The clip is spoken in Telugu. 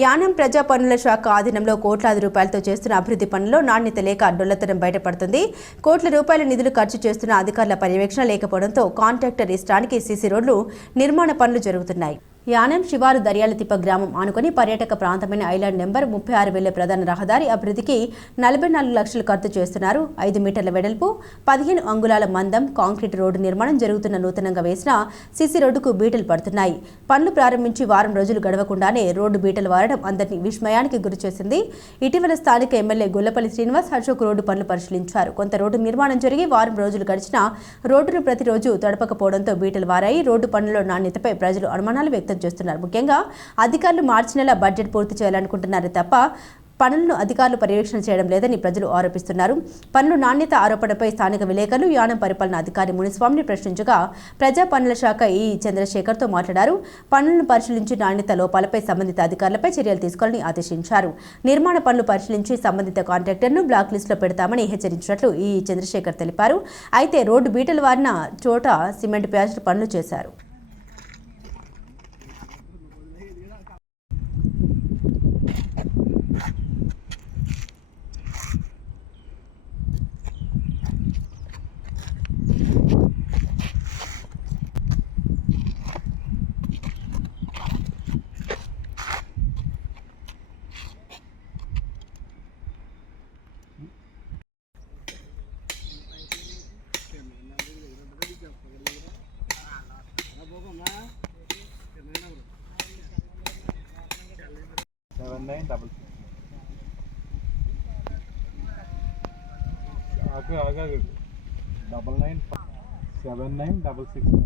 యానం ప్రజా పనుల శాఖ ఆధీనంలో కోట్లాది రూపాయలతో చేస్తున్న అభివృద్ధి పనుల్లో నాణ్యత లేక డొల్లతనం బయటపడుతుంది. కోట్ల రూపాయల నిధులు ఖర్చు చేస్తున్న అధికారుల పర్యవేక్షణ లేకపోవడంతో కాంట్రాక్టర్ ఇష్టానికి సీసీ రోడ్లు నిర్మాణ పనులు జరుగుతున్నాయి. యానం శివారు దర్యాలతిప్ప గ్రామం ఆనుకొని పర్యాటక ప్రాంతమైన ఐలాండ్ నెంబర్ ముప్పై ఆరు వెళ్ళే ప్రధాన రహదారి అభివృద్ధికి నలభై నాలుగు లక్షలు ఖర్చు చేస్తున్నారు. ఐదు మీటర్ల వెడల్పు పదిహేను అంగుళాల మందం కాంక్రీట్ రోడ్డు నిర్మాణం జరుగుతున్న నూతనంగా వేసిన సిసి రోడ్డుకు బీటలు పడుతున్నాయి. పనులు ప్రారంభించి వారం రోజులు గడవకుండానే రోడ్డు బీటలు వారడం అందరినీ విస్మయానికి గురిచేసింది ఇటీవల స్థానిక ఎమ్మెల్యే గొల్లపల్లి శ్రీనివాస్ అశోక్ రోడ్డు పనులు పరిశీలించారు. కొంత రోడ్డు నిర్మాణం జరిగి వారం రోజులు గడిచినా రోడ్డును ప్రతిరోజు తడపకపోవడంతో బీటలు వారాయి. రోడ్డు పనుల నాణ్యతపై ప్రజలు అనుమానాలు వ్యక్తం చేస్తున్నారు. ముఖ్యంగా అధికారులు మార్చి నెల బడ్జెట్ పూర్తి చేయాలనుకుంటున్నారు తప్ప పనులను అధికారులు పర్యవేక్షణ చేయడం లేదని ప్రజలు ఆరోపిస్తున్నారు. పనులు నాణ్యత ఆరోపణపై స్థానిక విలేకరులు యానం పరిపాలన అధికారి మునిస్వామిని ప్రశ్నించగా ప్రజా పనుల శాఖ ఈ చంద్రశేఖర్తో మాట్లాడారు. పనులను పరిశీలించి నాణ్యత లోపాలపై సంబంధిత అధికారులపై చర్యలు తీసుకోవాలని ఆదేశించారు. నిర్మాణ పనులు పరిశీలించి సంబంధిత కాంట్రాక్టర్ను బ్లాక్ లిస్టులో పెడతామని హెచ్చరించినట్లు ఈ చంద్రశేఖర్ తెలిపారు. అయితే రోడ్డు బీటలు వారిన చోట సిమెంట్ ప్యాచ్ పనులు చేశారు. Nine double six. ఆగా ఆగు double nine seven nine double six